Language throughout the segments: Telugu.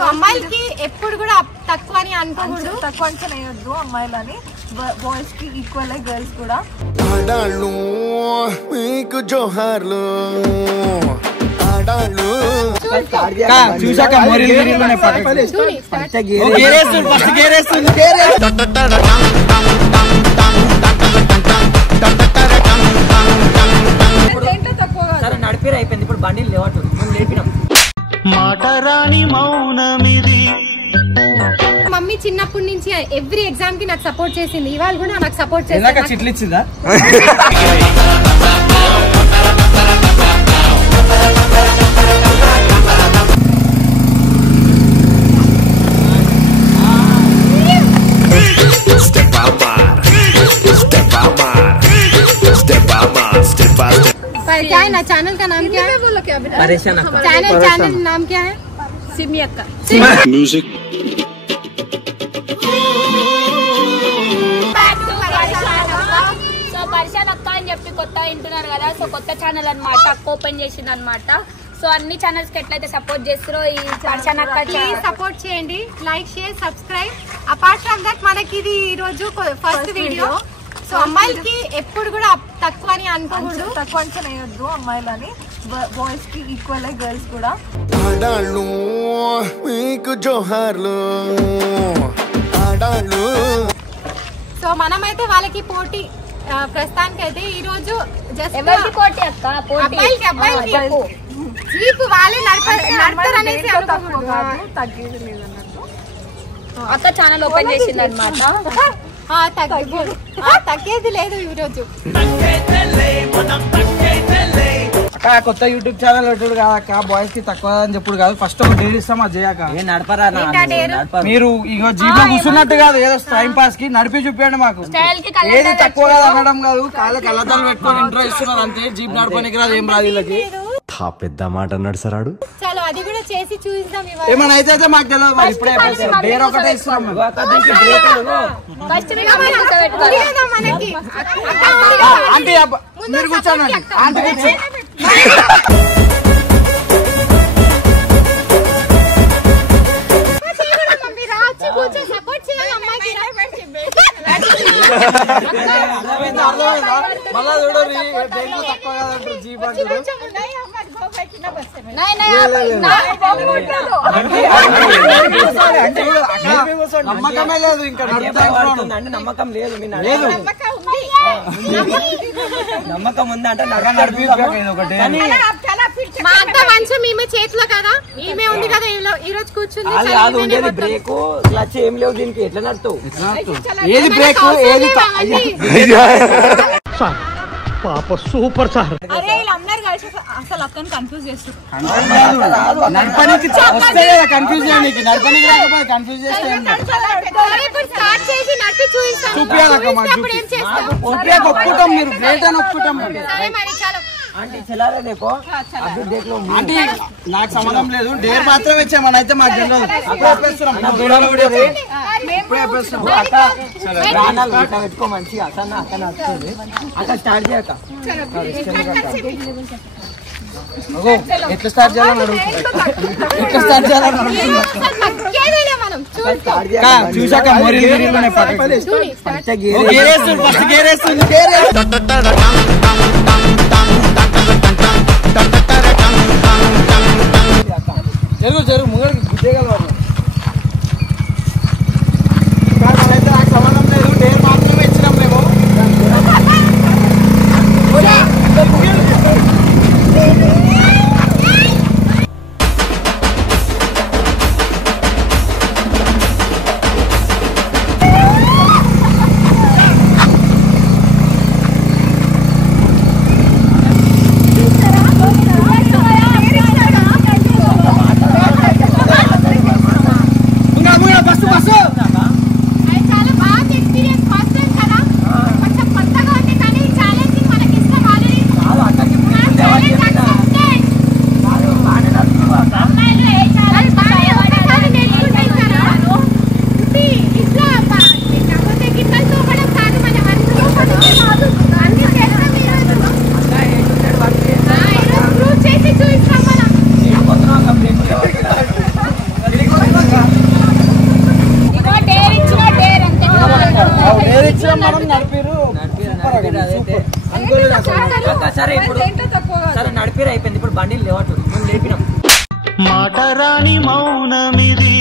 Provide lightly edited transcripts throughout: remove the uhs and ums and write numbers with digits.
సో అమ్మాయిలకి ఎప్పుడు కూడా తక్కువ అని అనుకోకూడదు, తక్కువ అంచనా వేయొద్దు అమ్మాయిలని. బాయ్స్ కి ఈక్వల్ గర్ల్స్ కూడా. ఆడాళ్ళు మీకు జోహార్లు ఆడాళ్ళు చూసాక నడిపేరు అయిపోయింది. ఇప్పుడు బండి లేవట్టు లేపినాం. మాటరాని మౌనమిది. మమ్మీ చిన్నప్పటి నుంచి ఎవ్రీ ఎగ్జామ్ కి నాకు సపోర్ట్ చేసింది, ఇవాళ కూడా నాకు సపోర్ట్ చేసింది. చిట్లు ఇచ్చిందా? क्या है ना चैनल का नाम क्या है? चैनल नाम क्या है? सिमी अक्का म्यूजिक. సో పరిశాన్ అక్క అని చెప్పి కొత్త వింటున్నారు కదా. సో కొత్త ఛానల్ అన్నమాట, అక్క ఓపెన్ చేసింది అనమాట. సో అన్ని ఛానల్స్ కి ఎట్లయితే సపోర్ట్ చేస్తారో ఈ పరిశాన్ అక్క సపోర్ట్ చేయండి, like share subscribe. Apart from that మనకి ఇది ఈ రోజు ఫస్ట్ వీడియో. సో అమ్మాయిలకి ఎప్పుడు కూడా తక్కువ అని అనుకోకూడదు, తక్కువ అంచనా వేయొద్దు అమ్మాయిలని. బాయ్స్ కి ఈక్వల్ గర్ల్స్ కూడా. ఆడాళ్ళు మీకు జోహార్లు ఆడాళ్ళు. సో మనమైతే వాళ్ళకి పోటీ ప్రస్తుతానికి అయితే ఈ రోజు జస్ట్ ఎవరికి పోటీ అక్క? అబ్బాయిలకి జీప్ వాళ్ళే నడపరనేసి అనుకోకూడదు. తగ్గేది లేదన్నట్టు అక్క ఛానల్ ఓపెన్ చేసింది అనమాట. తగ్గేది లేదు ఈ రోజు. అక్క కొత్త యూట్యూబ్ ఛానల్ పెట్టుడు కాదక్క, బాయ్స్ కి తక్కువ అని చెప్పుడు కాదు. ఫస్ట్ ఒక డేర్ ఇస్తాం, అది చేయక నడపరా మీరు ఇగో జీప్ లో కూర్చున్నట్టు కాదు, ఏదో టైం పాస్ కి నడిపి చూపించండి మాకు. ఏది తక్కువ కాదు అనడం కాదు, కాళ్ళకి కళ్ళద్దాలు పెట్టుకొని ఇంట్రో ఇస్తున్నారు అంతే. జీప్ నడపడానికి రాదు, ఏం రాదు వీళ్ళకి. పెద్ద మాట అన్నాడు సరాడు. చలో అది కూడా చేసి చూద్దాం. ఏమన్నా అయితే మాకు తెలియదు, మరి ఇప్పుడే డేర్ ఒకటే ఇస్తున్నాం. మనకి ఆంటీ మీరు కూర్చోండి, ఆంటీ కూర్చో. సపోర్ట్ చేయాలి అమ్మాయికి. మళ్ళా చూడండి తక్కువ కాదంటారు జీప్ అంటారు. నమ్మకమే లేదు, ఇంకా నమ్మకం లేదు. లేదు నమ్మకం ఉంది అంటే ఒకటి. మా అత్త మంచం ఈమె చేతిలో కదా, ఈమె ఉంది కదా ఈ రోజు కూర్చుంది. కాదు ఉండేది బ్రేక్ క్లచ్ ఏం లేవు దీనికి, ఎట్లా నడుతావు? ఏది బ్రేక్ ఏది పాప సూపర్ సార్. అరే వీళ్ళందరూ కలిసి అసలు అక్కని కన్ఫ్యూజ్ చేస్తారు. నడపనికి వస్తే కన్ఫ్యూజ్ చేయడానికి, నడపనికి రాకపోతే కన్ఫ్యూజ్ చేస్తే చూపించాలక్క మాకు చూపించాక ఒప్పుకుంటాం. మీరు గ్రేట్ అని ఒప్పుకుంటాం. ఆంటీ చలారే దేకో అभी देख लो. ఆంటీ నాకు సంబంధం లేదు, డేర్ మాత్రమే ఇచ్చామని అయితే మాకు తెలియదు. ప్రాణాలు ఇట్లా పెట్టుకో మంచిగా. అసలు అక్క నచ్చుతుంది. అక్క స్టార్ట్ చేయక ఎట్లా స్టార్ట్ చేయాలని అడుగుతుంది. ఎట్లా స్టార్ట్ చేయాలని అడుగుతుంది. చూసాక ఫస్ట్ గేరేస్తుంది. జరుగు ముంగడికి గుద్దేయగలవాడు. అయితే నాకు సంబంధం లేదు, డేర్ మాత్రమే ఇచ్చినాం మేము. సరే ఇప్పుడు సరే నడిపిరు అయిపోయింది, ఇప్పుడు బండిలు లేవట్టు మేము లేపినాం. మాట రాని మౌనమిది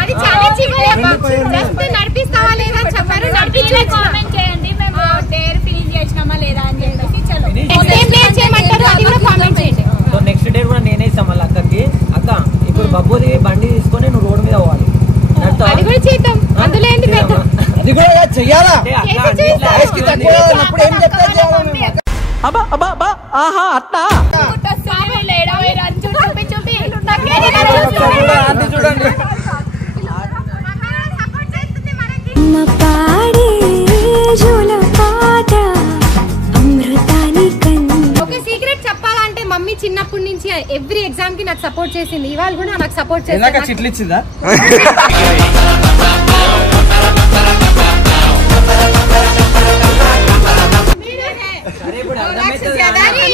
అది ఛాలెంజ్ జస్ట్ నడిపిస్తావా లేదా అని చెప్పారు. కామెంట్ చేయండి మేము డేర్ ఫినిష్ చేసినామా లేదా అని చెప్పేసి. చలో అది కూడా కామెంట్ చేయండి. సో నెక్స్ట్ డే కూడా నేనే ఇస్తాం మళ్ళీ అక్కకి. అక్క ఇప్పుడు బబ్బుది బండి తీసుకొని నువ్వు రోడ్ మీద పోవాలి. అది కూడా చేద్దాం, అందులో ఏంటి పెద్ద అది కూడా చెయ్యాలా? చేసి తక్కువ ఏం చెప్తారు చేయాలి. చూడండి ఒక సీక్రెట్ చెప్పాలంటే మమ్మీ చిన్నప్పటి నుంచి ఎవ్రీ ఎగ్జామ్ కి నాకు సపోర్ట్ చేసింది. ఇవాళ కూడా నాకు సపోర్ట్ చేసింది. చిట్లు ఇచ్చిందా?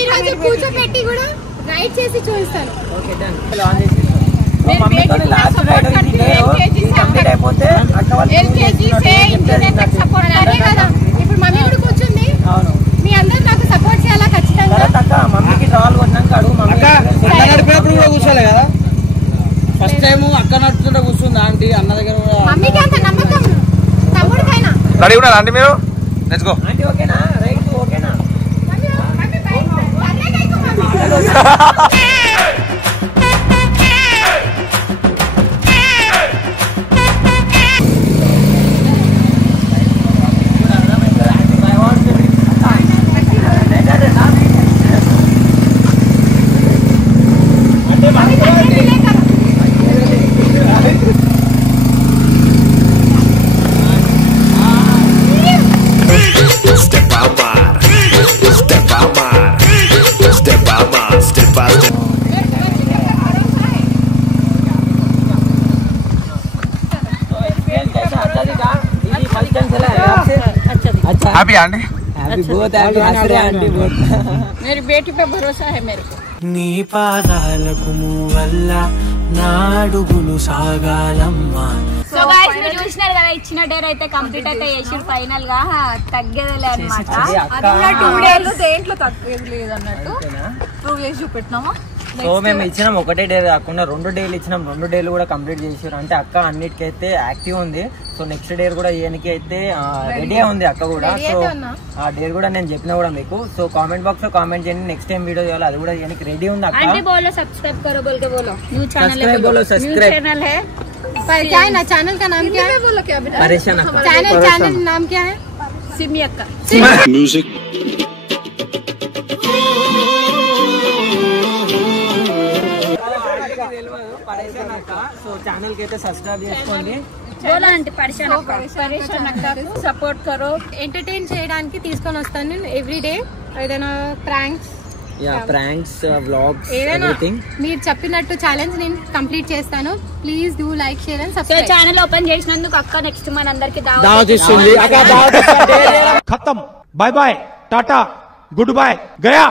ఈ రోజు కూర్చోపెట్టి కూడా రైడ్ చేసి చూపిస్తాను. ఇప్పుడు మమ్మీ కూడా కూర్చుంది, మీ అందరూ నాకు సపోర్ట్ చేయాలా ఖచ్చితంగా. మమ్మీకి సవాల్ కొన్నాక అడుగు. అక్క నడిపినప్పుడు కూడా కూర్చోలే కదా, ఫస్ట్ టైం అక్క నడుపుతుంటే కూర్చుంది ఆంటీ అన్న దగ్గర. మమ్మీకి అంత నమ్మకం తమ్ముడికైనా. రెడీ ఉన్నారా ఆంటీ మీరు? Let's go. ఆంటీ ఓకేనా? రైట్ ఓకేనా? హ్యాపీ అండి? मेरी बेटी पे भरोसा है मेरे को. నీ పాదాలకు వల్ల నాడుగులు సాగాలమ్మా. సో గైస్ మీరు చూసినారు కదా, ఇచ్చిన డేర్ అయితే కంప్లీట్ అయితే చేసిరు ఫైనల్ గా. తగ్గేదలే అన్నమాట. అది కూడా 2 days దేంట్లో తగ్గేది లేదన్నట్టు ప్రూవ్ చేసి చూపెట్టినామా. సో మేము ఇచ్చినాం ఒకటే డే కాకుండా 2 డేలు ఇచ్చినాం. 2 డేలు కూడా కంప్లీట్ చేసారు. అంటే అక్క అన్నిటికైతే యాక్టివ్ ఉంది. సో నెక్స్ట్ డే కూడా ఈయనకి అయితే రెడీ ఉంది అక్క కూడా. సో ఆ డే కూడా నేను చెప్పినా కూడా మీకు. సో కామెంట్ బాక్స్ లో కామెంట్ చేయండి, నెక్స్ట్ టైం వీడియో చేయాలి. అది కూడా ఈయనకి రెడీ ఉంది అక్క. आंटी बोलो सब्सक्राइब करो बोल के बोलो. न्यू चैनल है, बोलो न्यू सब्सक्राइब. चैनल है. पर क्या है ना, चैनल का नाम क्या है? बोलो क्या बेटा? परेशान अक्का. चैनल नाम क्या है? सिमी अक्का. म्यूजिक సో ఛానల్ కి అయితే సబ్స్క్రైబ్ చేసుకోండి. बोलो आंटी परेशान अक्का सपोर्ट करो. ఎంటర్టైన్ చేయడానికి తీసుకొని వస్తాను నేను ఎవ్రీ డే. ఏదైనా ప్రాంక్స్, ప్రాంక్స్, వ్లాగ్స్, ఏదైనా ఎవ్రీథింగ్ మీరు చెప్పినట్టు ఛాలెంజ్ నేను కంప్లీట్ చేస్తాను. Please do like, share and so subscribe. Channel open చేసినందుకు అక్క నెక్స్ట్ మన అందరికి దావత్ ఇస్తుంది. खत्म, bye bye, tata, goodbye, गया.